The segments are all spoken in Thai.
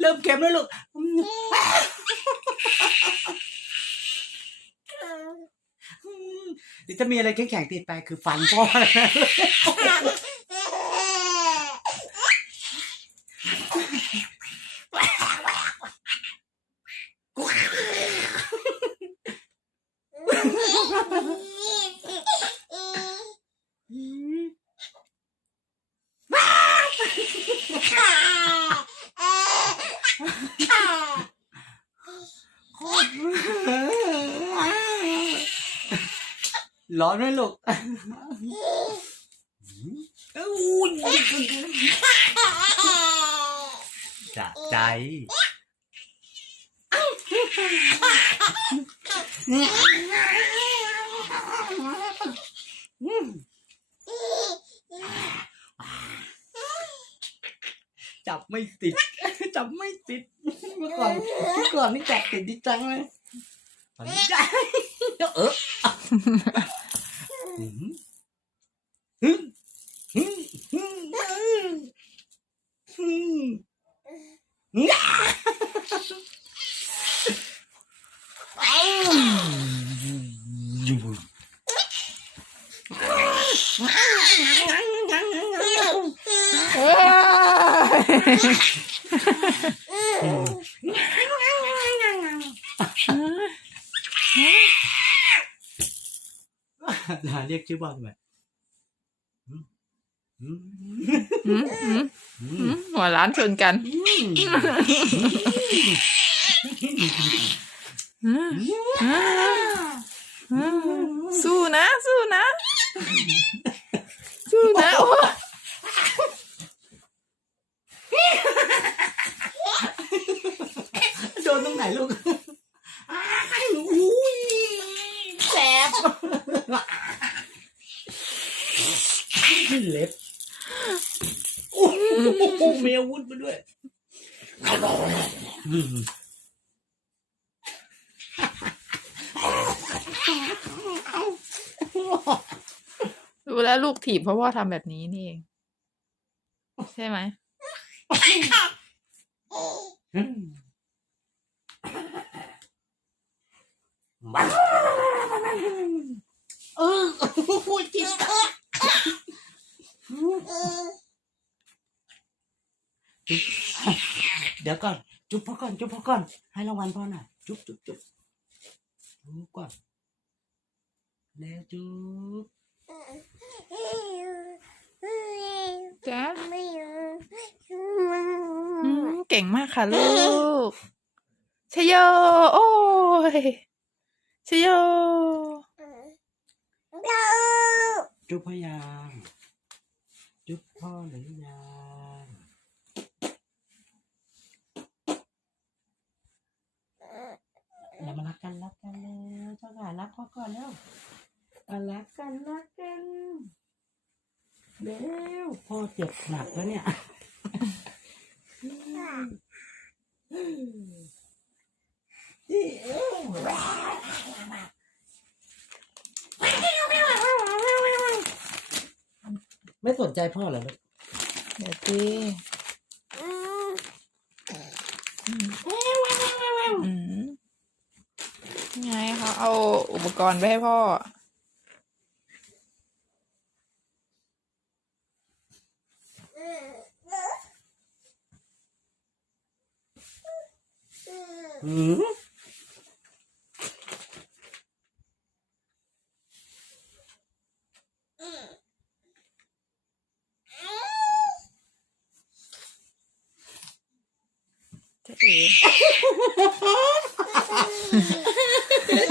เริ่มเค็มแล้วลูกเดี๋ยวจะมีอะไรแข็งๆติดไปคือฟันพ่อ ร้อนไหมลูกจะใจ ไม่ติด จับไม่ติด เมื่อก่อนเมื่อก่อนนี่จับติดดีจังเลยตอนนี้ เออหืมหืมหืมหืมหืมหืม เอ้ ยลาเรียกชื่อบ้านทำไมหืมหืมหืมหืมหืหืมมหัวร้านชนกันหืมหืมหืมสู้นะ สู้นะ สู้นะโอ้ โดนตรงไหนลูกอ้ายอุ้ยแสบ เล็บโอ้โหเมียวุ้นมาด้วยอืมรู้แล้วลูกถีบเพราะว่าทำแบบนี้นี่เอง ใช่ไหม อืมมันเออโอ้โหจิตเดี๋ยวก่อน จุ๊บพ่อก่อน จุ๊บพ่อก่อน ให้รางวัลพ่อหน่อย จุ๊บจุ๊บจุ๊บจุ๊บก่อน แล้วจุ๊บจ้าอืมเก่งมากค่ะลูกชโย โอ้ยชโย จุ๊บพ่อยังจุ๊บพ่อหรือยังเรามารักกันรักกันแล้วเจ้าค่ะรักพ่อก่อน แล้วอะรักกันรักกันเร็วพ่อเจ็บหนักแล้วเนี่ยไม่สนใจพ่อเหรอลูกเดี๋ยวสิอืมไง เขาเอาอุปกรณ์ไปให้พ่อ อืมจะเอ๋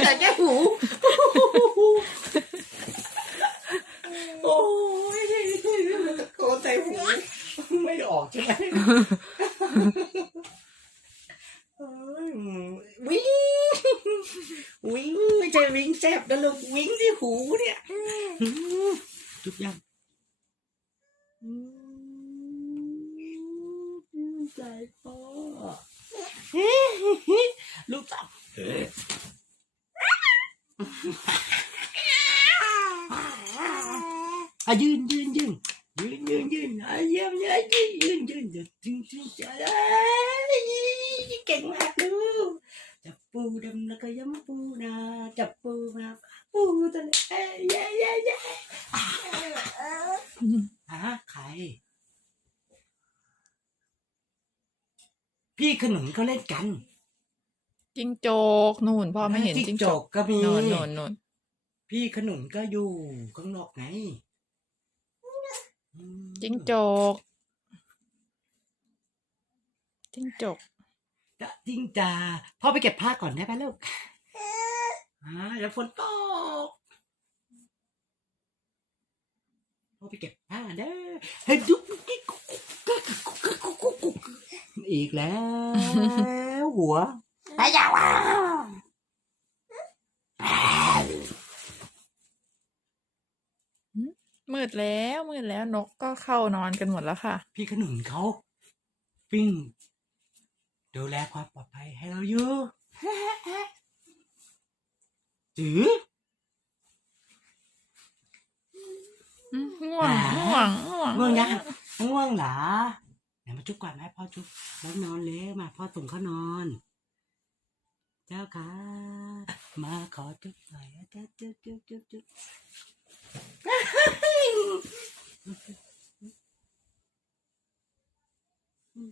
แต่แค่หู โอ้ยโกนใส่หู ไม่ออกใช่ไหมเอ้ยวิ่ง วิ่งไม่ใช่วิ่ง แซบนะลูกวิ่งที่หูเนี่ยจุบยังอืมใจพ่อลูกสาวอะยืนยืนยืนยืนยืนยืนอะเยี่ยมเลยยืนยืนยืนยืจะจึงจึงจะเก่งมากลูก จับปูดำแล้วก็ย้ำปูนาจับปูมาปูทะเลเอ้ยเย้เย้เย้ฮะใคร พี่ขนุนเขาเล่นกันจิ้งจกนู่นพ่อไม่เห็นจิ้งจกก็มีนอนนอนนอนพี่ขนุนก็อยู่ข้างนอกไงอืมจิ้งจกจิ้งจก จะจิ้งจาพ่อไปเก็บผ้าก่อนได้ไหมลูกอ่าเดี๋ยวฝนตกพ่อไปเก็บผ้าเด้อเฮ้ยดุ๊กกิ๊กกุ๊กกุ๊กกุ๊กอีกแล้ว หัวไปยาวมืดแล้วมืดแล้วนกก็เข้านอนกันหมดแล้วค่ะ พี่ขนุนเขา ปิ้ง ดูแลความปลอดภัยให้เราอยู่ จืออืมง่วงง่วงง่วงง่วงยังง่วงเหรอเดี๋ยวมาจุ๊บก่อนไหมพ่อจุ๊บแล้วนอนเร็วมาพ่อส่งเขานอน เจ้าค่ะมาขอจุ๊บหน่อยนะจ๊ะจุ๊บจุ๊บจุ๊บจุ๊บอืม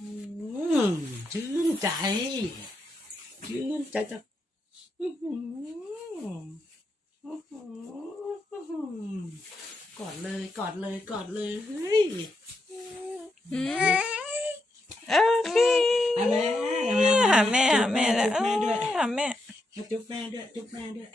ชื่นใจ ชื่นใจจะกอดเลยกอดเลยกอดเลยเฮ้ยอืมโอเคเอาแม่หาแม่หาแม่แล้วแม่ด้วยเอ้ยหาแม่จุ๊บแม่ด้วยจุ๊บแม่ด้วย